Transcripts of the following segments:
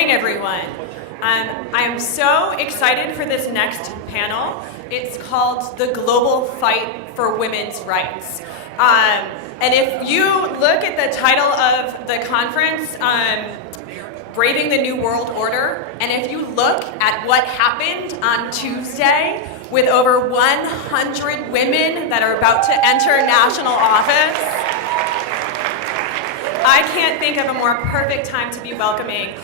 morning, everyone. I am so excited for this next panel. It's called The Global Fight for Women's Rights. And if you look at the title of the conference, Braving the New World Order, and if you look at what happened on Tuesday with over 100 women that are about to enter national office, I can't think of a more perfect time to be welcoming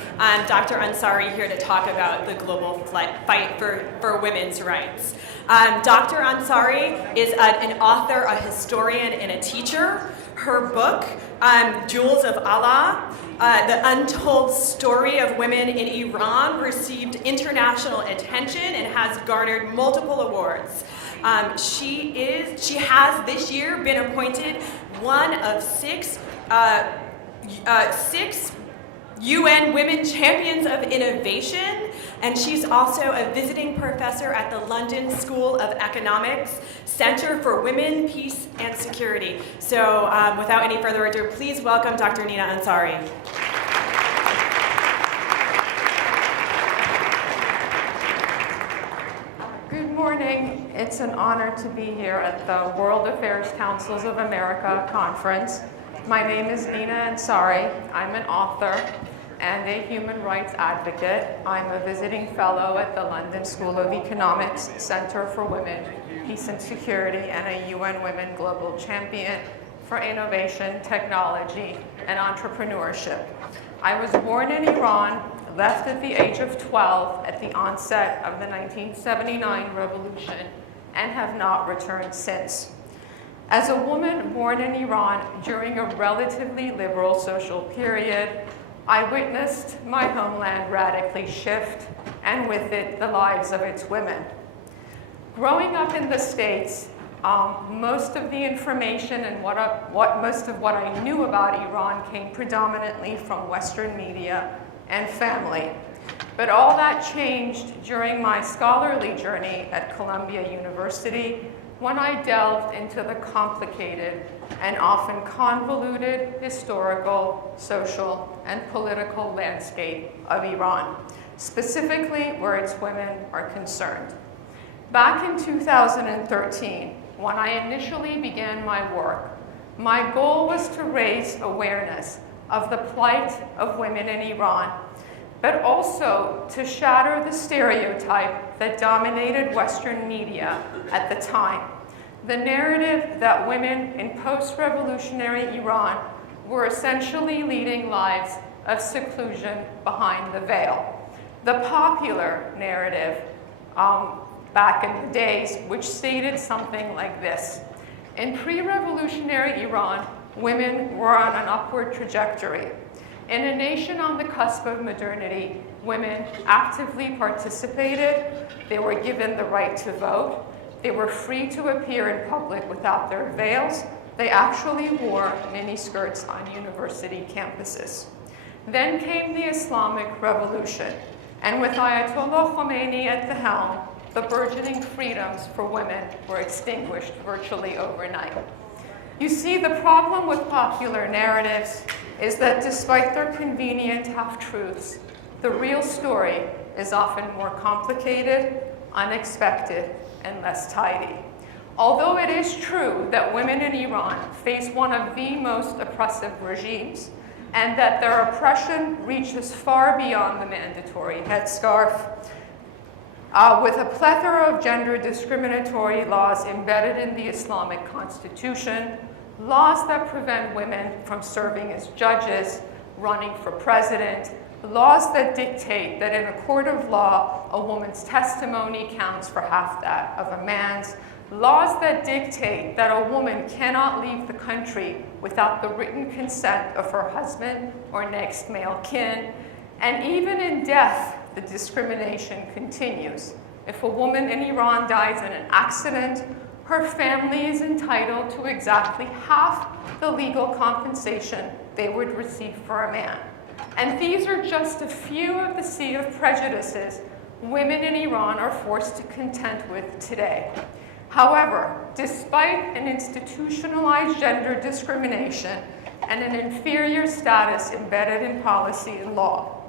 Dr. Ansari here to talk about the global fight for women's rights. Dr. Ansari is an author, a historian, and a teacher. Her book, Jewels of Allah, The Untold Story of Women in Iran, received international attention and has garnered multiple awards. She has this year been appointed one of six UN Women Champions of Innovation, and she's also a visiting professor at the London School of Economics Center for Women, Peace, and Security. So without any further ado, please welcome Dr. Nina Ansari. Good morning. It's an honor to be here at the World Affairs Councils of America conference. My name is Nina Ansari. I'm an author and a human rights advocate. I'm a visiting fellow at the London School of Economics Center for Women, Peace and Security, and a UN Women Global Champion for Innovation, Technology, and Entrepreneurship. I was born in Iran, left at the age of 12 at the onset of the 1979 revolution, and have not returned since. As a woman born in Iran during a relatively liberal social period, I witnessed my homeland radically shift, and with it, the lives of its women. Growing up in the States, most of the information and most of what I knew about Iran came predominantly from Western media and family. But all that changed during my scholarly journey at Columbia University, when I delved into the complicated and often convoluted historical, social, and political landscape of Iran, specifically where its women are concerned. Back in 2013, when I initially began my work, my goal was to raise awareness of the plight of women in Iran, but also to shatter the stereotype that dominated Western media at the time. The narrative that women in post-revolutionary Iran were essentially leading lives of seclusion behind the veil. The popular narrative back in the days, which stated something like this: in pre-revolutionary Iran, women were on an upward trajectory. In a nation on the cusp of modernity, women actively participated, they were given the right to vote, they were free to appear in public without their veils, they actually wore miniskirts on university campuses. Then came the Islamic Revolution, and with Ayatollah Khomeini at the helm, the burgeoning freedoms for women were extinguished virtually overnight. You see, the problem with popular narratives is that despite their convenient half-truths, the real story is often more complicated, unexpected, and less tidy. Although it is true that women in Iran face one of the most oppressive regimes, and that their oppression reaches far beyond the mandatory headscarf, with a plethora of gender discriminatory laws embedded in the Islamic Constitution, laws that prevent women from serving as judges, running for president, laws that dictate that in a court of law, a woman's testimony counts for half that of a man's, laws that dictate that a woman cannot leave the country without the written consent of her husband or next male kin, and even in death, the discrimination continues. If a woman in Iran dies in an accident, her family is entitled to exactly half the legal compensation they would receive for a man. And these are just a few of the sea of prejudices women in Iran are forced to contend with today. However, despite an institutionalized gender discrimination and an inferior status embedded in policy and law,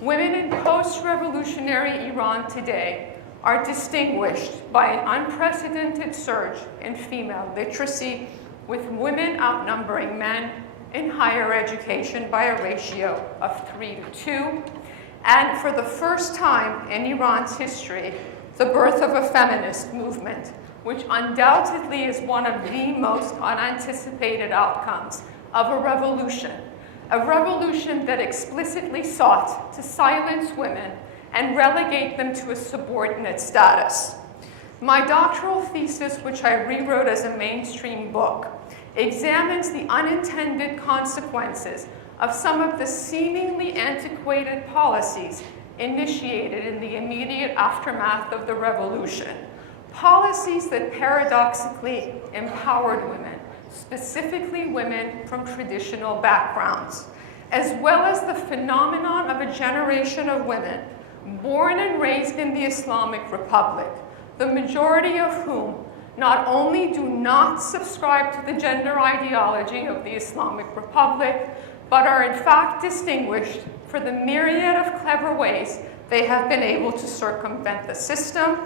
women in post-revolutionary Iran today are distinguished by an unprecedented surge in female literacy, with women outnumbering men in higher education by a ratio of 3 to 2, and for the first time in Iran's history, the birth of a feminist movement, which undoubtedly is one of the most unanticipated outcomes of a revolution that explicitly sought to silence women and relegate them to a subordinate status. My doctoral thesis, which I rewrote as a mainstream book, examines the unintended consequences of some of the seemingly antiquated policies initiated in the immediate aftermath of the revolution. Policies that paradoxically empowered women, specifically women from traditional backgrounds, as well as the phenomenon of a generation of women born and raised in the Islamic Republic, the majority of whom not only do not subscribe to the gender ideology of the Islamic Republic, but are in fact distinguished for the myriad of clever ways they have been able to circumvent the system,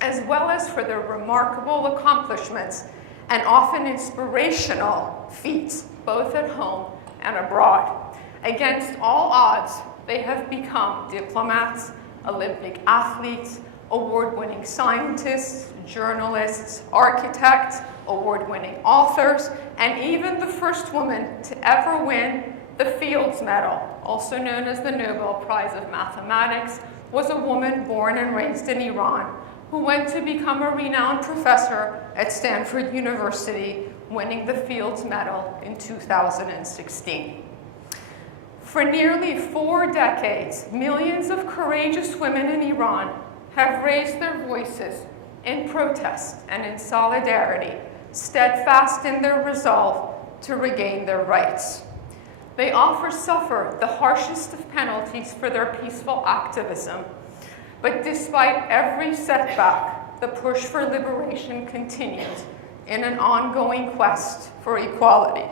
as well as for their remarkable accomplishments and often inspirational feats, both at home and abroad. Against all odds, they have become diplomats, Olympic athletes, award-winning scientists, journalists, architects, award-winning authors, and even the first woman to ever win the Fields Medal, also known as the Nobel Prize of Mathematics, was a woman born and raised in Iran who went to become a renowned professor at Stanford University, winning the Fields Medal in 2016. For nearly 4 decades, millions of courageous women in Iran have raised their voices in protest and in solidarity, steadfast in their resolve to regain their rights. They often suffer the harshest of penalties for their peaceful activism, but despite every setback, the push for liberation continues in an ongoing quest for equality.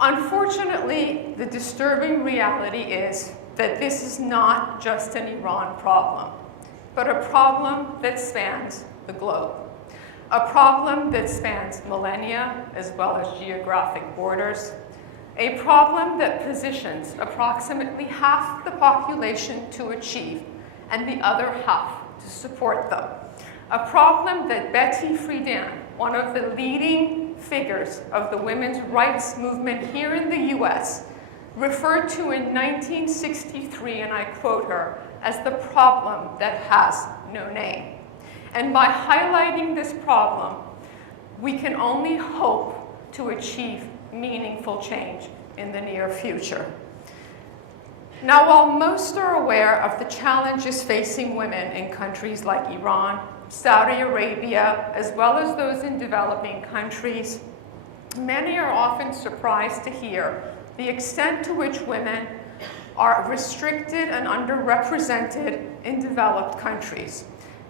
Unfortunately, the disturbing reality is that this is not just an Iran problem, but a problem that spans the globe. A problem that spans millennia as well as geographic borders. A problem that positions approximately half the population to achieve and the other half to support them. A problem that Betty Friedan, one of the leading figures of the women's rights movement here in the US, referred to in 1963, and I quote her, as the problem that has no name. And by highlighting this problem, we can only hope to achieve meaningful change in the near future. Now, while most are aware of the challenges facing women in countries like Iran, Saudi Arabia, as well as those in developing countries, many are often surprised to hear the extent to which women are restricted and underrepresented in developed countries.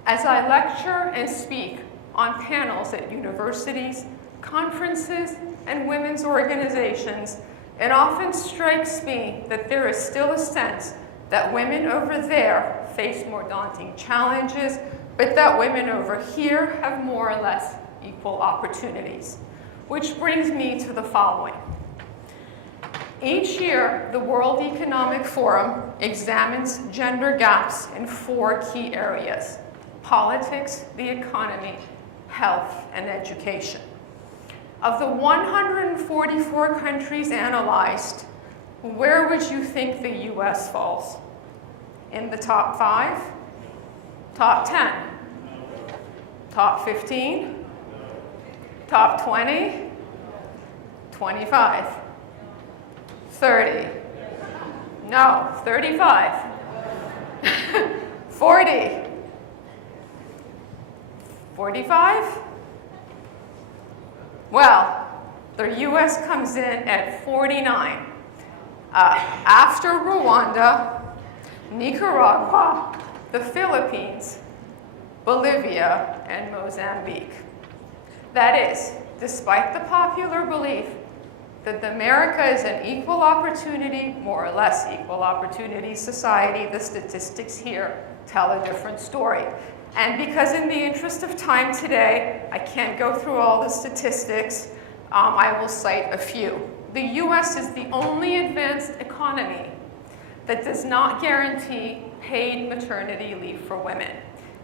As I lecture and speak on panels at universities, conferences, and women's organizations, it often strikes me that there is still a sense that women over there face more daunting challenges, but that women over here have more or less equal opportunities. Which brings me to the following. Each year, the World Economic Forum examines gender gaps in 4 key areas: politics, the economy, health, and education. Of the 144 countries analyzed, where would you think the US falls? In the top 5? Top 10? Top 15? Top 20? 25? 30? No, 35? 40? 45? Well, the US comes in at 49. After Rwanda, Nicaragua, the Philippines, Bolivia, and Mozambique. That is, despite the popular belief that America is an equal opportunity, more or less equal opportunity society. The statistics here tell a different story. And because in the interest of time today, I can't go through all the statistics, I will cite a few. The US is the only advanced economy that does not guarantee paid maternity leave for women.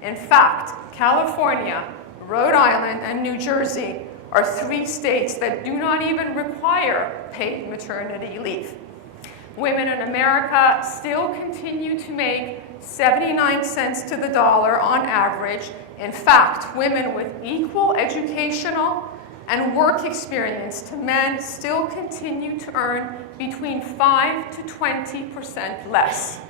In fact, California, Rhode Island, and New Jersey are 3 states that do not even require paid maternity leave. Women in America still continue to make 79 cents to the dollar on average. In fact, women with equal educational and work experience to men still continue to earn between 5 to 20% less.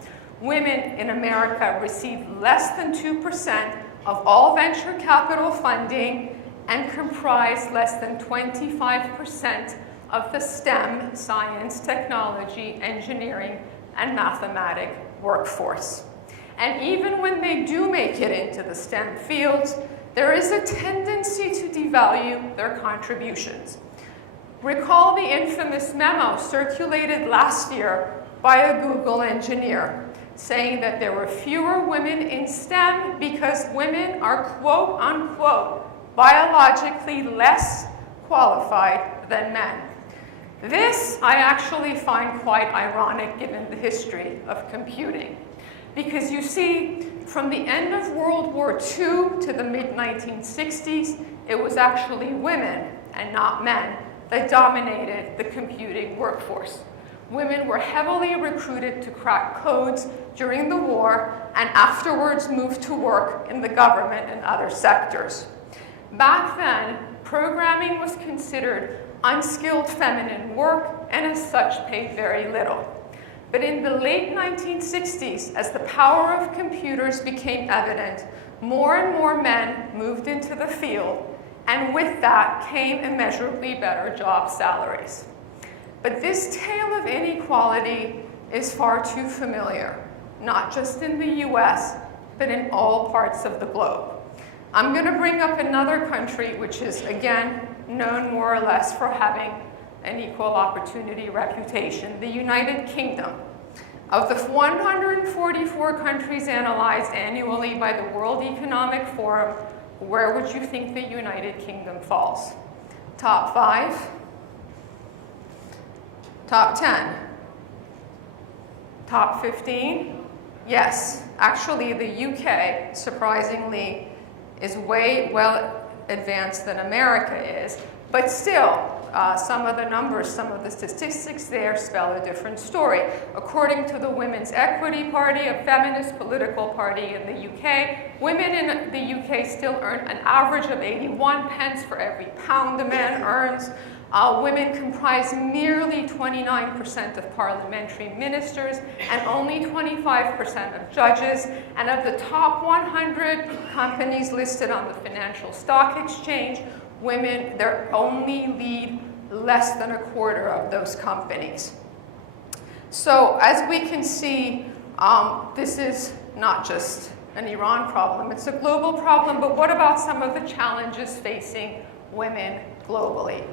Women in America receive less than 2% of all venture capital funding and comprise less than 25% of the STEM, science, technology, engineering, and mathematics workforce. And even when they do make it into the STEM fields, there is a tendency to devalue their contributions. Recall the infamous memo circulated last year by a Google engineer saying that there were fewer women in STEM because women are quote unquote biologically less qualified than men. This I actually find quite ironic given the history of computing. Because you see, from the end of World War II to the mid-1960s, it was actually women and not men that dominated the computing workforce. Women were heavily recruited to crack codes during the war and afterwards moved to work in the government and other sectors. Back then, programming was considered unskilled feminine work and as such paid very little. But in the late 1960s, as the power of computers became evident, more and more men moved into the field, and with that came immeasurably better job salaries. But this tale of inequality is far too familiar, not just in the US, but in all parts of the globe. I'm going to bring up another country which is, again, known more or less for having an equal opportunity reputation, the United Kingdom. Of the 144 countries analyzed annually by the World Economic Forum, where would you think the United Kingdom falls? Top 5? Top 10? Top 15? Yes, actually the UK, surprisingly, is way well advanced than America is, but still, some of the numbers, some of the statistics there spell a different story. According to the Women's Equity Party, a feminist political party in the UK, women in the UK still earn an average of 81 pence for every pound a man earns. Women comprise nearly 29% of parliamentary ministers and only 25% of judges. And of the top 100 companies listed on the Financial Stock Exchange, women, they only lead less than a quarter of those companies. So as we can see, this is not just an Iran problem, it's a global problem, but what about some of the challenges facing women globally?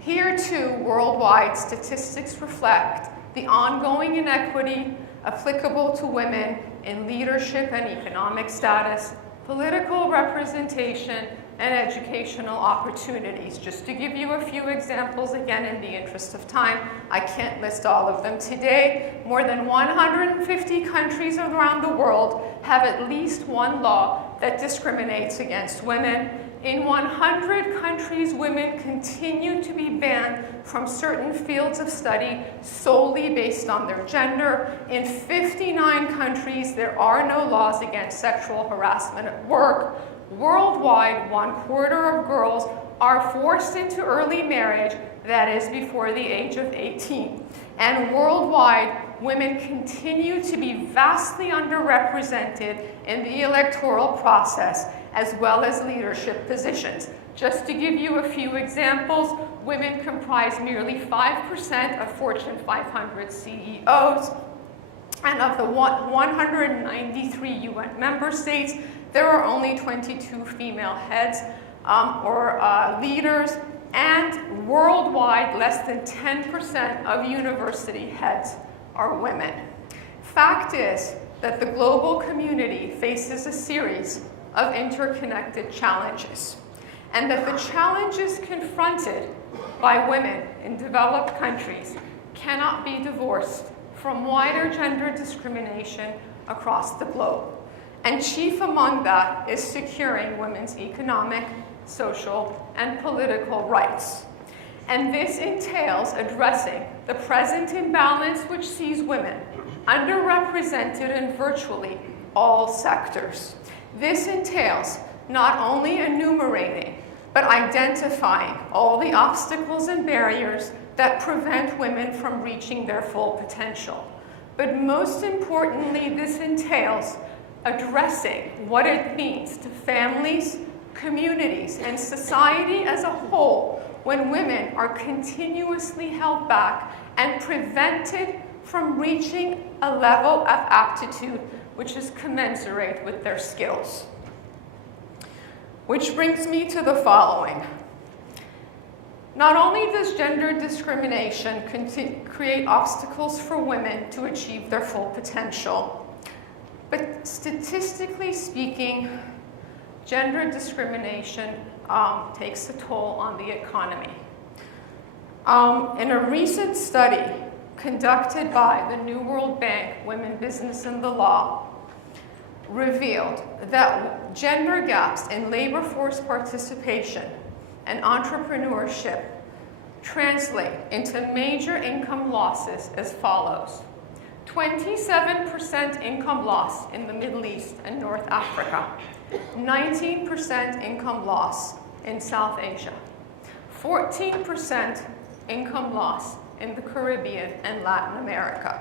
Here too, worldwide statistics reflect the ongoing inequity applicable to women in leadership and economic status, political representation, and educational opportunities. Just to give you a few examples, again, in the interest of time, I can't list all of them today. More than 150 countries around the world have at least one law that discriminates against women. In 100 countries, women continue to be banned from certain fields of study solely based on their gender. In 59 countries, there are no laws against sexual harassment at work. Worldwide, 1/4 of girls are forced into early marriage, that is before the age of 18. And worldwide, women continue to be vastly underrepresented in the electoral process, as well as leadership positions. Just to give you a few examples, women comprise nearly 5% of Fortune 500 CEOs, and of the 193 UN member states, there are only 22 female heads or leaders, and worldwide, less than 10% of university heads are women. Fact is that the global community faces a series of interconnected challenges, and that the challenges confronted by women in developed countries cannot be divorced from wider gender discrimination across the globe. And chief among that is securing women's economic, social, and political rights. And this entails addressing the present imbalance which sees women underrepresented in virtually all sectors. This entails not only enumerating, but identifying all the obstacles and barriers that prevent women from reaching their full potential. But most importantly, this entails addressing what it means to families, communities, and society as a whole when women are continuously held back and prevented from reaching a level of aptitude which is commensurate with their skills. Which brings me to the following. Not only does gender discrimination create obstacles for women to achieve their full potential, but statistically speaking, gender discrimination takes a toll on the economy. In a recent study conducted by the New World Bank Women, Business, and the Law, revealed that gender gaps in labor force participation and entrepreneurship translate into major income losses as follows. 27% income loss in the Middle East and North Africa, 19% income loss in South Asia, 14% income loss in the Caribbean and Latin America,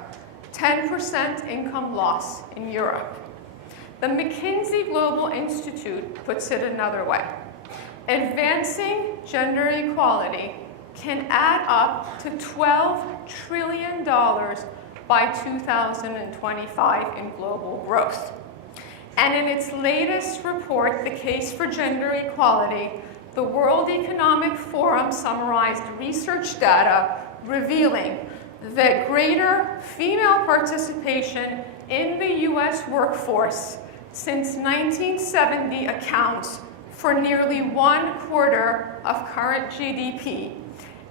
10% income loss in Europe. The McKinsey Global Institute puts it another way. Advancing gender equality can add up to $12 trillion by 2025 in global growth. And in its latest report, The Case for Gender Equality, the World Economic Forum summarized research data revealing that greater female participation in the US workforce since 1970 accounts for nearly 1/4 of current GDP,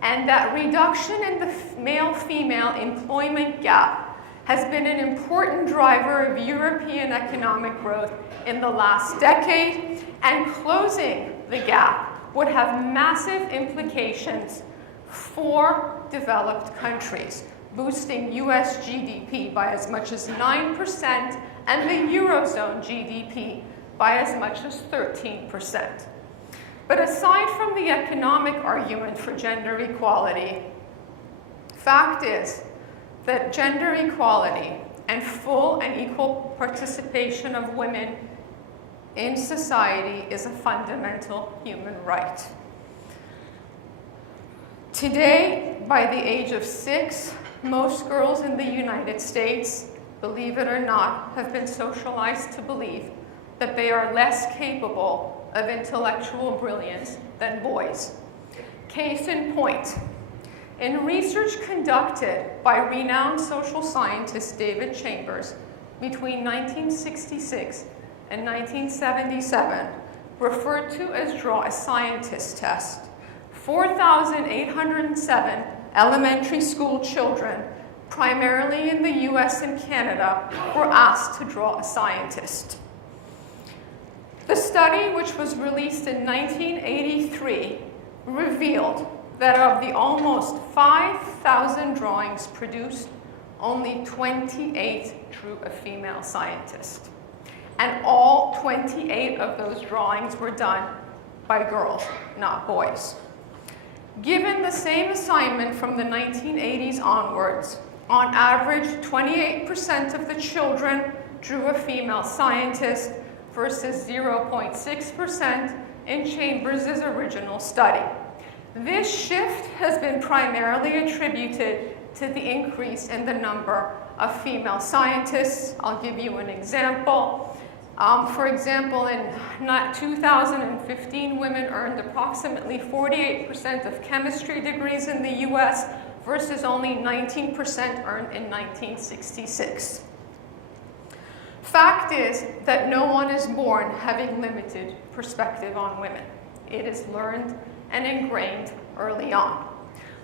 and that reduction in the male-female employment gap has been an important driver of European economic growth in the last decade, and closing the gap would have massive implications for developed countries, boosting US GDP by as much as 9% and the Eurozone GDP by as much as 13%. But aside from the economic argument for gender equality, fact is that gender equality and full and equal participation of women in society is a fundamental human right. Today, by the age of 6, most girls in the United States, believe it or not, have been socialized to believe that they are less capable of intellectual brilliance than boys. Case in point, in research conducted by renowned social scientist David Chambers between 1966 and 1977, referred to as Draw a Scientist test, 4,807 elementary school children, primarily in the US and Canada, were asked to draw a scientist. The study, which was released in 1983, revealed that of the almost 5,000 drawings produced, only 28 drew a female scientist. And all 28 of those drawings were done by girls, not boys. Given the same assignment from the 1980s onwards, on average, 28% of the children drew a female scientist versus 0.6% in Chambers' original study. This shift has been primarily attributed to the increase in the number of female scientists. I'll give you an example. For example, in 2015, women earned approximately 48% of chemistry degrees in the US versus only 19% earned in 1966. Fact is that no one is born having limited perspective on women. It is learned and ingrained early on.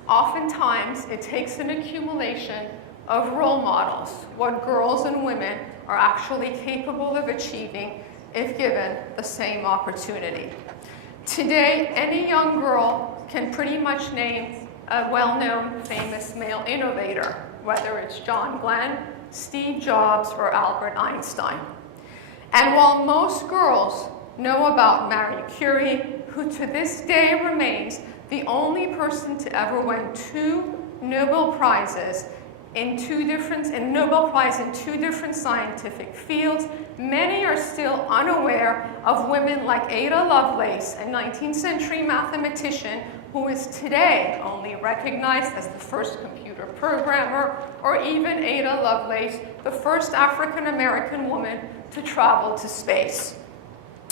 Oftentimes, it takes an accumulation of role models, what girls and women are actually capable of achieving if given the same opportunity. Today, any young girl can pretty much name a well-known famous male innovator, whether it's John Glenn, Steve Jobs, or Albert Einstein. And while most girls know about Marie Curie, who to this day remains the only person to ever win two Nobel Prizes in two different scientific fields, many are still unaware of women like Ada Lovelace, a 19th century mathematician who is today only recognized as the first computer programmer, or even Ada Lovelace, the first African-American woman to travel to space.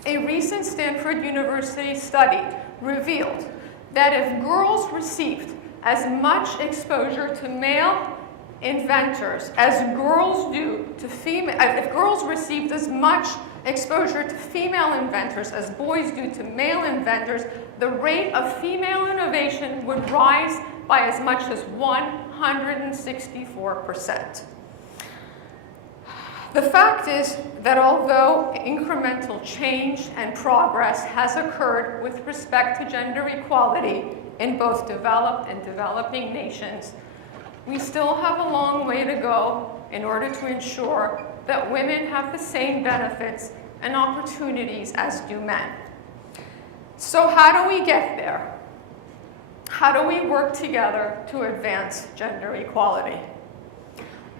A recent Stanford University study revealed that if girls received as much exposure to male inventors as girls do to female, if girls received as much exposure to female inventors as boys do to male inventors, the rate of female innovation would rise by as much as 164%. The fact is that although incremental change and progress has occurred with respect to gender equality in both developed and developing nations, we still have a long way to go in order to ensure that women have the same benefits and opportunities as do men. So how do we get there? How do we work together to advance gender equality?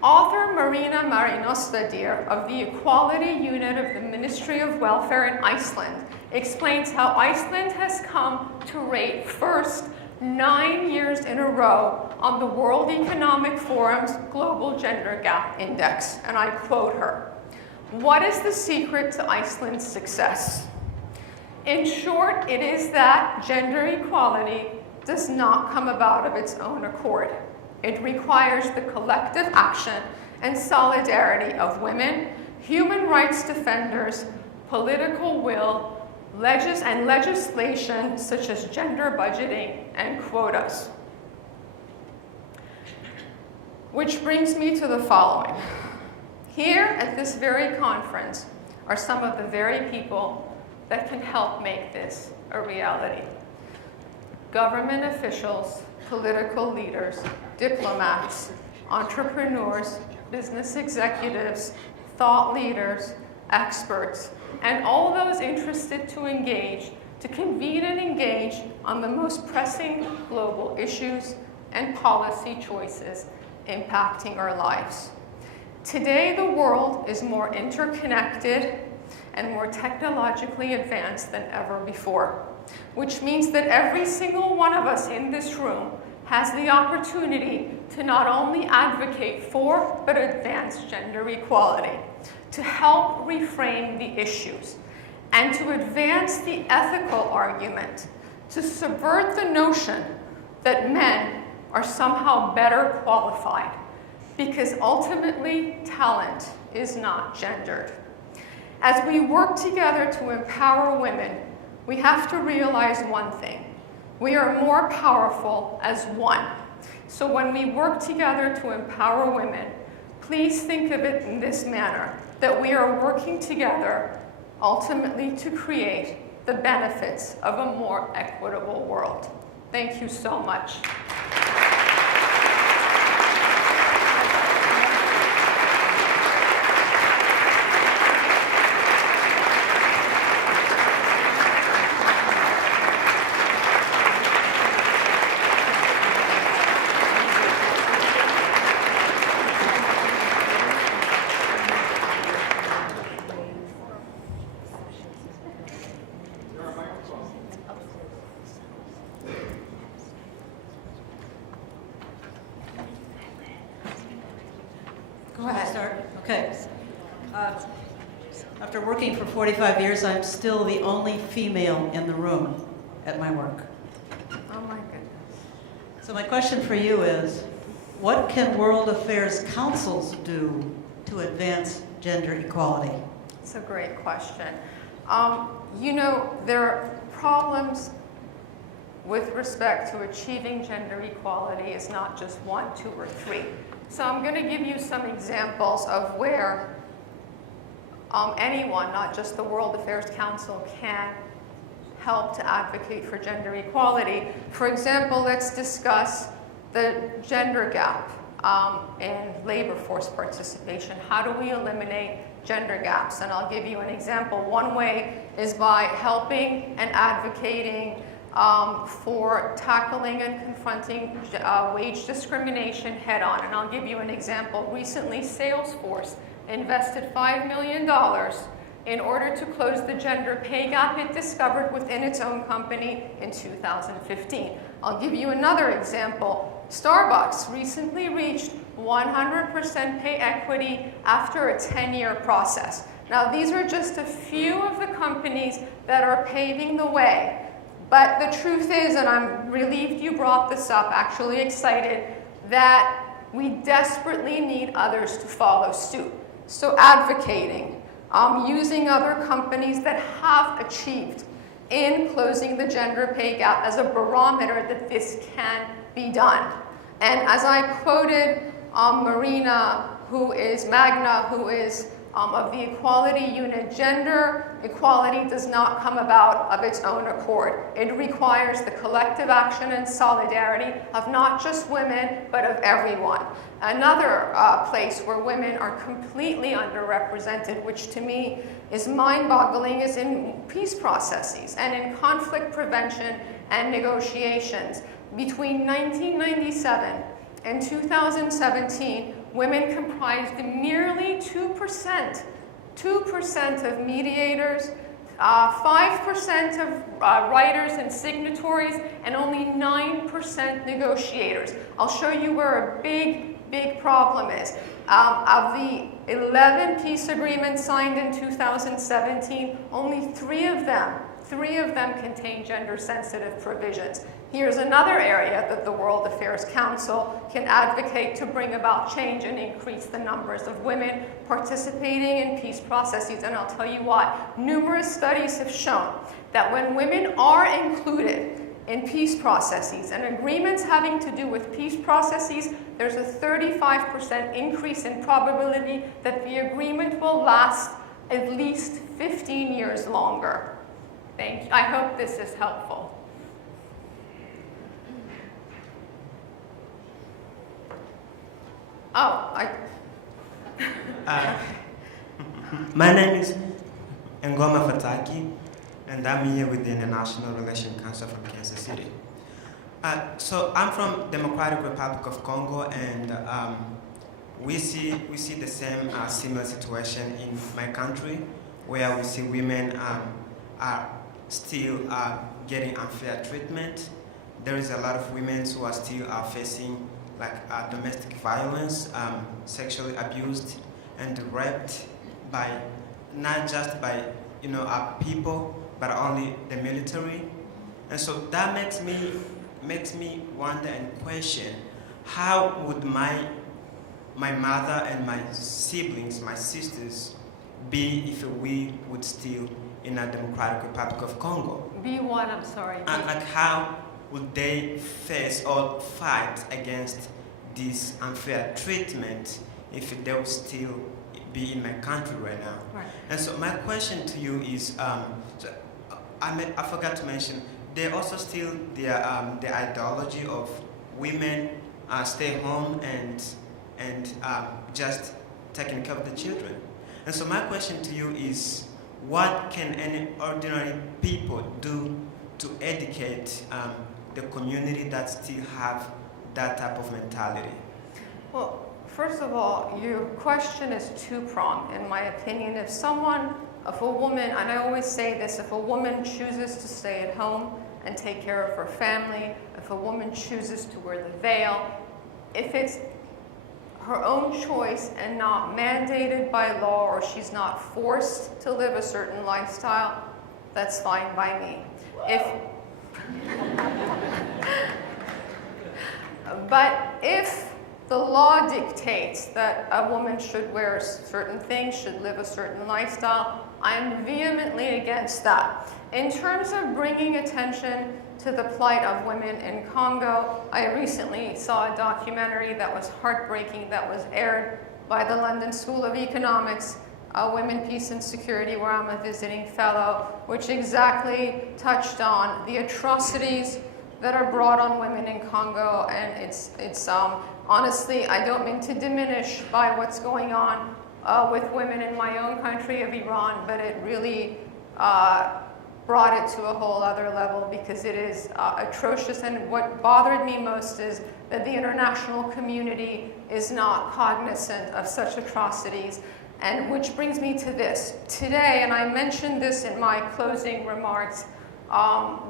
Author Marina Marinostadir of the Equality Unit of the Ministry of Welfare in Iceland explains how Iceland has come to rate first 9 years in a row on the World Economic Forum's Global Gender Gap Index, and I quote her, "What is the secret to Iceland's success? In short, it is that gender equality does not come about of its own accord. It requires the collective action and solidarity of women, human rights defenders, political will, and legislation such as gender budgeting and quotas." Which brings me to the following. Here at this very conference are some of the very people that can help make this a reality. Government officials, political leaders, diplomats, entrepreneurs, business executives, thought leaders, experts, and all those interested to convene and engage on the most pressing global issues and policy choices impacting our lives. Today, the world is more interconnected and more technologically advanced than ever before, which means that every single one of us in this room has the opportunity to not only advocate for, but advance gender equality, to help reframe the issues, and to advance the ethical argument, to subvert the notion that men are somehow better qualified, because ultimately talent is not gendered. As we work together to empower women, we have to realize one thing. We are more powerful as one. So when we work together to empower women, please think of it in this manner, that we are working together ultimately to create the benefits of a more equitable world. Thank you so much. After working for 45 years, I'm still the only female in the room at my work. Oh my goodness. So my question for you is, what can World Affairs Councils do to advance gender equality? It's a great question. You know, there are problems with respect to achieving gender equality. It's not just 1, 2, or 3. So I'm going to give you some examples of where anyone, not just the World Affairs Council, can help to advocate for gender equality. For example, let's discuss the gender gap in labor force participation. How do we eliminate gender gaps? And I'll give you an example. One way is by helping and advocating for tackling and confronting wage discrimination head-on. And I'll give you an example. Recently, Salesforce invested $5 million in order to close the gender pay gap it discovered within its own company in 2015. I'll give you another example. Starbucks recently reached 100% pay equity after a 10-year process. Now, these are just a few of the companies that are paving the way. But the truth is, and I'm relieved you brought this up, actually excited, that we desperately need others to follow suit. So advocating, using other companies that have achieved in closing the gender pay gap as a barometer that this can be done. And as I quoted Magna, who is of the equality unit, gender equality does not come about of its own accord. It requires the collective action and solidarity of not just women, but of everyone. Another place where women are completely underrepresented, which to me is mind-boggling, is in peace processes and in conflict prevention and negotiations. Between 1997 and 2017, women comprised merely 2% of mediators, 5% of writers and signatories, and only 9% negotiators. I'll show you where a big problem is. Of the 11 peace agreements signed in 2017, only three of them contain gender-sensitive provisions. Here's another area that the World Affairs Council can advocate to bring about change and increase the numbers of women participating in peace processes, and I'll tell you why. Numerous studies have shown that when women are included in peace processes and agreements having to do with peace processes, there's a 35% increase in probability that the agreement will last at least 15 years longer. Thank you. I hope this is helpful. My name is Ngoma Fataki, and I'm here with the International Relations Council from Kansas City. So I'm from Democratic Republic of Congo, and we see the same similar situation in my country, where we see women are still getting unfair treatment. There is a lot of women who are still facing domestic violence, sexually abused and raped by not just by our people, but only the military. And so that makes me wonder and question, how would my mother and my siblings, my sisters, be if we would still in a Democratic Republic of Congo? Be what? I'm sorry. And how would they face or fight against this unfair treatment if they would still be in my country right now? Right. And so my question to you is, I forgot to mention, they also still the ideology of women stay home and just taking care of the children. And so my question to you is, what can any ordinary people do to educate the community that still have that type of mentality? Well, first of all, your question is two-pronged, in my opinion. If a woman, and I always say this, if a woman chooses to stay at home and take care of her family, if a woman chooses to wear the veil, if it's her own choice and not mandated by law, or she's not forced to live a certain lifestyle, that's fine by me. But if the law dictates that a woman should wear certain things, should live a certain lifestyle, I'm vehemently against that. In terms of bringing attention to the plight of women in Congo, I recently saw a documentary that was heartbreaking that was aired by the London School of Economics, Women, Peace and Security, where I'm a visiting fellow, which exactly touched on the atrocities that are brought on women in Congo. And it's honestly, I don't mean to diminish by what's going on with women in my own country of Iran, but it really brought it to a whole other level because it is atrocious. And what bothered me most is that the international community is not cognizant of such atrocities. And which brings me to this. Today, and I mentioned this in my closing remarks,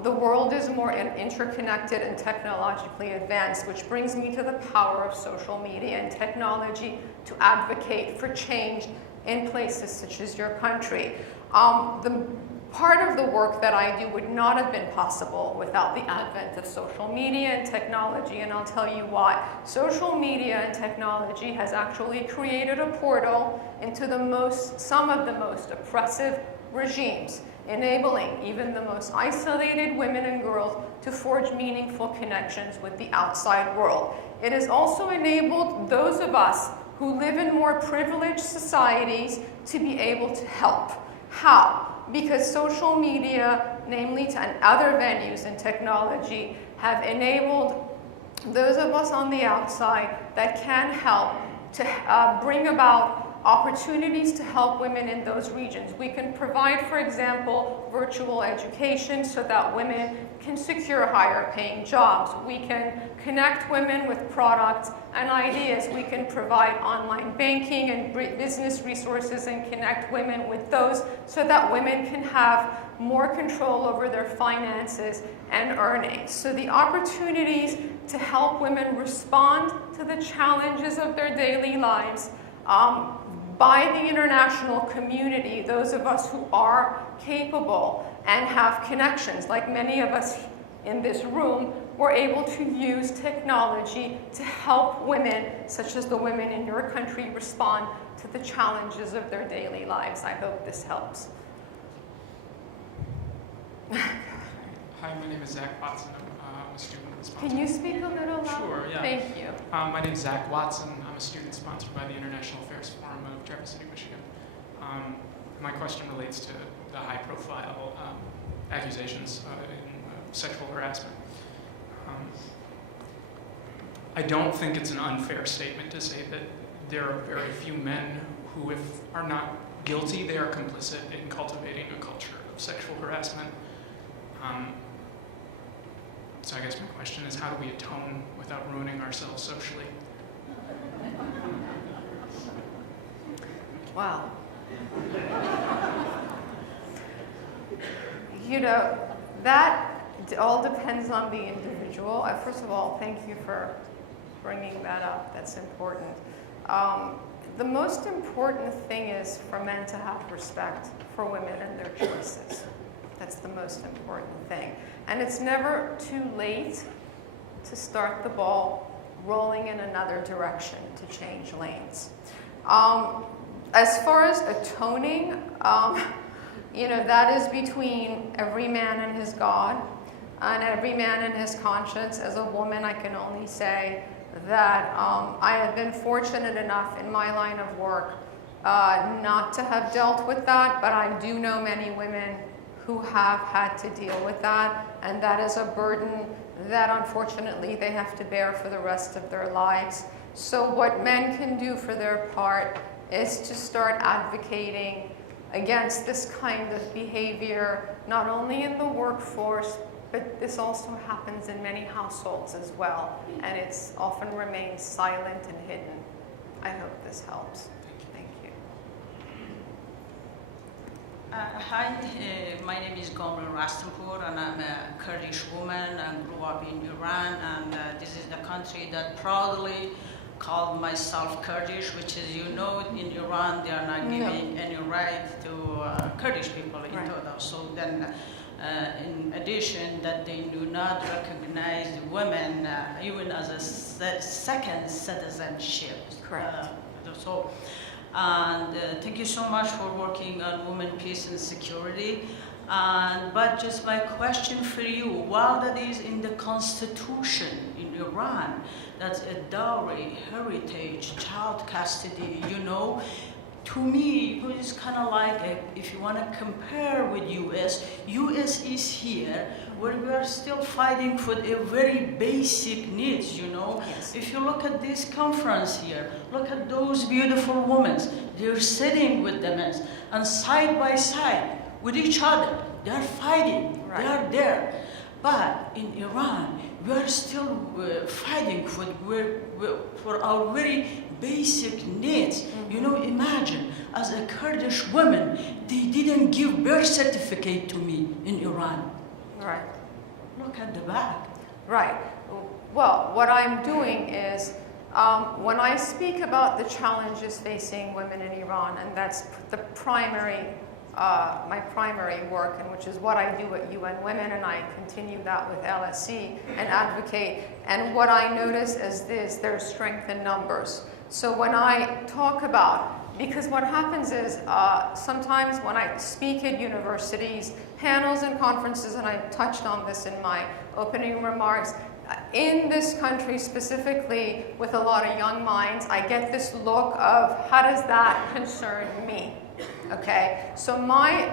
the world is more interconnected and technologically advanced, which brings me to the power of social media and technology to advocate for change in places such as your country. The part of the work that I do would not have been possible without the advent of social media and technology, and I'll tell you why. Social media and technology has actually created a portal into some of the most oppressive regimes, enabling even the most isolated women and girls to forge meaningful connections with the outside world. It has also enabled those of us who live in more privileged societies to be able to help. How? Because social media, namely and other venues in technology, have enabled those of us on the outside that can help to bring about opportunities to help women in those regions. We can provide, for example, virtual education so that women can secure higher paying jobs. We can connect women with products and ideas. We can provide online banking and business resources and connect women with those so that women can have more control over their finances and earnings. So the opportunities to help women respond to the challenges of their daily lives by the international community, those of us who are capable and have connections, like many of us in this room, were able to use technology to help women, such as the women in your country, respond to the challenges of their daily lives. I hope this helps. Hi, my name is Zach Watson. I'm a student sponsored. Can you speak a little louder? Sure, yeah. Thank you. My name is Zach Watson. I'm a student sponsored by the International Affairs Forum of Traverse City, Michigan. My question relates to the high-profile accusations in sexual harassment. I don't think it's an unfair statement to say that there are very few men who, if are not guilty, they are complicit in cultivating a culture of sexual harassment. So I guess my question is, how do we atone without ruining ourselves socially? Wow. You know, that all depends on the individual. First of all, thank you for bringing that up. That's important. The most important thing is for men to have respect for women and their choices. That's the most important thing. And it's never too late to start the ball rolling in another direction, to change lanes. As far as atoning, you know, that is between every man and his God and every man and his conscience. As a woman, I can only say that I have been fortunate enough in my line of work not to have dealt with that, but I do know many women who have had to deal with that, and that is a burden that unfortunately they have to bear for the rest of their lives. So what men can do for their part is to start advocating against this kind of behavior, not only in the workforce, but this also happens in many households as well, and it's often remains silent and hidden. I hope this helps. Thank you. Hi, my name is Gomel Rastanpour, and I'm a Kurdish woman and grew up in Iran, and this is the country that proudly call myself Kurdish, which is, you know, in Iran they are not giving any right to Kurdish people in total. So then, in addition, that they do not recognize women even as a second citizenship. Correct. And thank you so much for working on women, peace, and security. But just my question for you, while that is in the constitution in Iran, that's a dowry, heritage, child custody, you know, to me, it's kind of like, if you want to compare with US is here, where we are still fighting for a very basic needs, you know. Yes. If you look at this conference here, look at those beautiful women. They're sitting with the men, and side by side with each other. They're fighting, Right. they are there. But in Iran, we are still fighting for our very basic needs. You know, imagine, as a Kurdish woman, they didn't give birth certificate to me in Iran. Right. Look at the back. Right. Well, what I'm doing is, when I speak about the challenges facing women in Iran, and that's the primary, my primary work, and which is what I do at UN Women, and I continue that with LSE and advocate. And what I notice is this: there's strength in numbers. So when I talk about, because what happens is sometimes when I speak at universities, panels and conferences, and I touched on this in my opening remarks, in this country specifically with a lot of young minds, I get this look of, how does that concern me? Okay, so my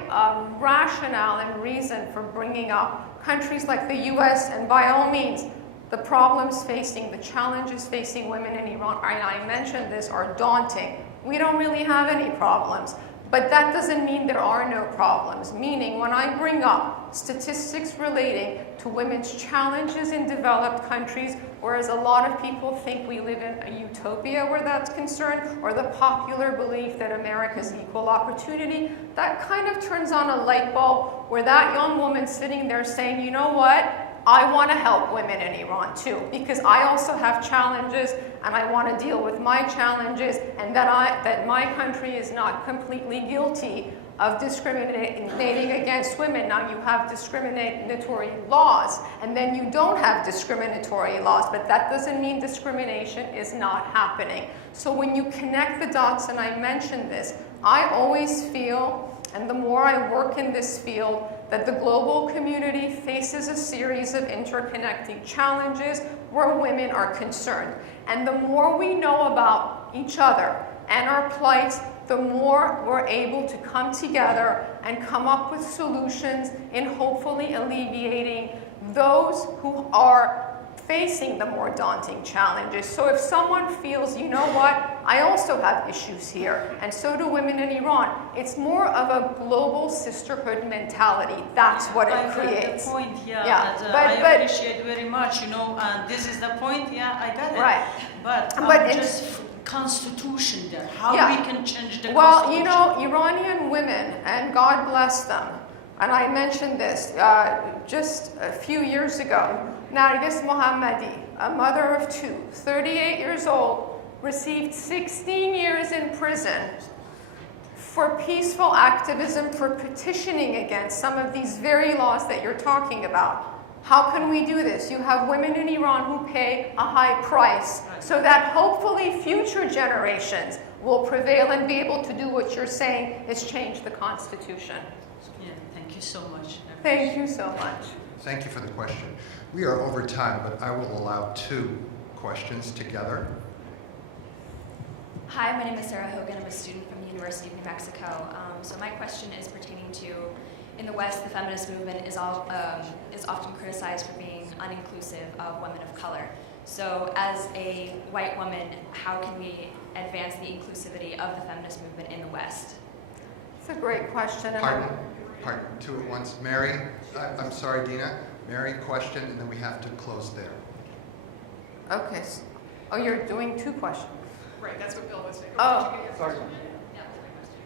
rationale and reason for bringing up countries like the US, and by all means, the problems facing, the challenges facing women in Iran, and I mentioned this, are daunting. We don't really have any problems, but that doesn't mean there are no problems. Meaning, when I bring up statistics relating to women's challenges in developed countries, whereas a lot of people think we live in a utopia where that's concerned, or the popular belief that America's equal opportunity, that kind of turns on a light bulb where that young woman sitting there saying, you know what? I want to help women in Iran too, because I also have challenges and I want to deal with my challenges, and that my country is not completely guilty of discriminating against women. Now you have discriminatory laws, and then you don't have discriminatory laws, but that doesn't mean discrimination is not happening. So when you connect the dots, and I mentioned this, I always feel, and the more I work in this field, that the global community faces a series of interconnecting challenges where women are concerned. And the more we know about each other and our plights, the more we're able to come together and come up with solutions in hopefully alleviating those who are facing the more daunting challenges. So if someone feels, you know what, I also have issues here, and so do women in Iran, it's more of a global sisterhood mentality. That's what it creates. I got the point, But appreciate very much, you know, and this is the point, I got it. Right. But just constitution there, how we can change the constitution. Well, you know, Iranian women, and God bless them, and I mentioned this just a few years ago, Nargis Mohammadi, a mother of two, 38 years old, received 16 years in prison for peaceful activism, for petitioning against some of these very laws that you're talking about. How can we do this? You have women in Iran who pay a high price so that hopefully future generations will prevail and be able to do what you're saying is change the Constitution. Yeah, thank you so much. Thank you so much. Thank you for the question. We are over time, but I will allow 2 questions together. Hi, my name is Sarah Hogan. I'm a student from the University of New Mexico. So my question is pertaining to, in the West, the feminist movement is often criticized for being uninclusive of women of color. So as a white woman, how can we advance the inclusivity of the feminist movement in the West? It's a great question. Pardon, 2 at once. Mary, I'm sorry, Dina. Mary, question, and then we have to close there. Okay. Oh, you're doing 2 questions. Right, that's what Bill was saying. Oh. Did you get your first one?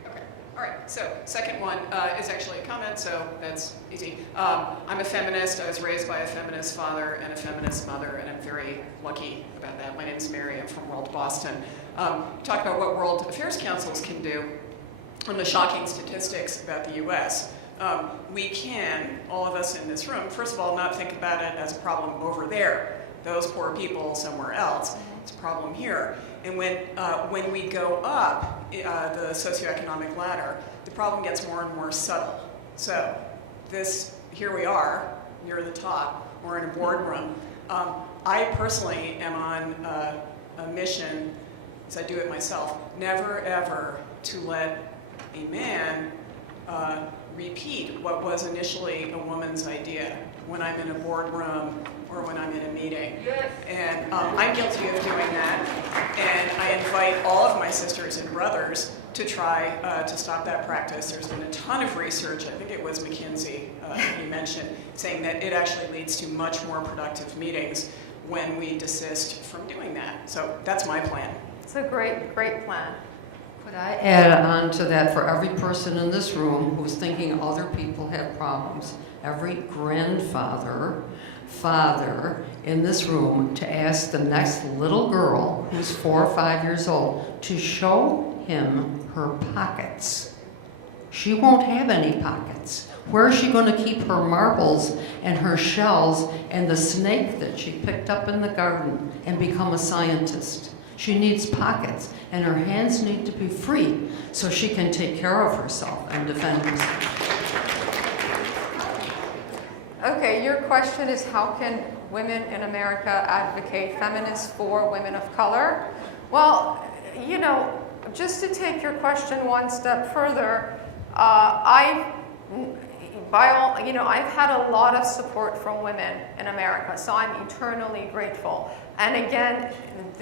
Okay. All right. So, second one is actually a comment, so that's easy. I'm a feminist. I was raised by a feminist father and a feminist mother, and I'm very very lucky about that. My name is Mary. I'm from World Boston. Talk about what World Affairs Councils can do and the shocking statistics about the U.S. We can, all of us in this room, first of all, not think about it as a problem over there, those poor people somewhere else. It's a problem here. And when we go up the socioeconomic ladder, the problem gets more and more subtle. So here we are, near the top, we're in a boardroom. I personally am on a mission, as I do it myself, never ever to let a man repeat what was initially a woman's idea when I'm in a boardroom or when I'm in a meeting. Yes. And I'm guilty of doing that. And I invite all of my sisters and brothers to try to stop that practice. There's been a ton of research, I think it was McKinsey you mentioned, saying that it actually leads to much more productive meetings when we desist from doing that. So that's my plan. It's a great, great plan. Could I add on to that for every person in this room who's thinking other people have problems, every grandfather, father in this room to ask the next little girl who's 4 or 5 years old to show him her pockets. She won't have any pockets. Where is she going to keep her marbles and her shells and the snake that she picked up in the garden and become a scientist? She needs pockets, and her hands need to be free so she can take care of herself and defend herself. Okay, your question is how can women in America advocate feminists for women of color? Well, you know, just to take your question one step further, I've had a lot of support from women in America, so I'm eternally grateful. And again,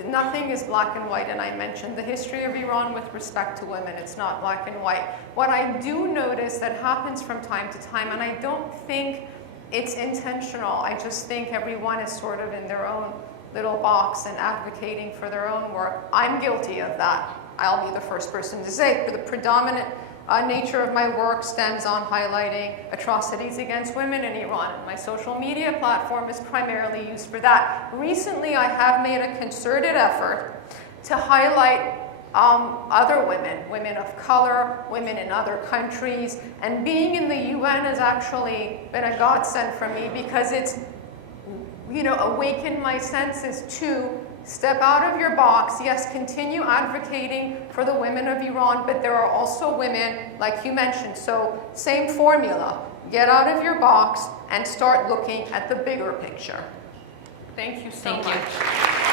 nothing is black and white, and I mentioned the history of Iran with respect to women. It's not black and white. What I do notice that happens from time to time, and I don't think it's intentional, I just think everyone is sort of in their own little box and advocating for their own work. I'm guilty of that. I'll be the first person to say, the predominant nature of my work stems on highlighting atrocities against women in Iran. My social media platform is primarily used for that. Recently, I have made a concerted effort to highlight other women, women of color, women in other countries, and being in the UN has actually been a godsend for me because it's, awakened my senses to step out of your box. Yes, continue advocating for the women of Iran, but there are also women, like you mentioned. So same formula. Get out of your box and start looking at the bigger picture. Thank you so much.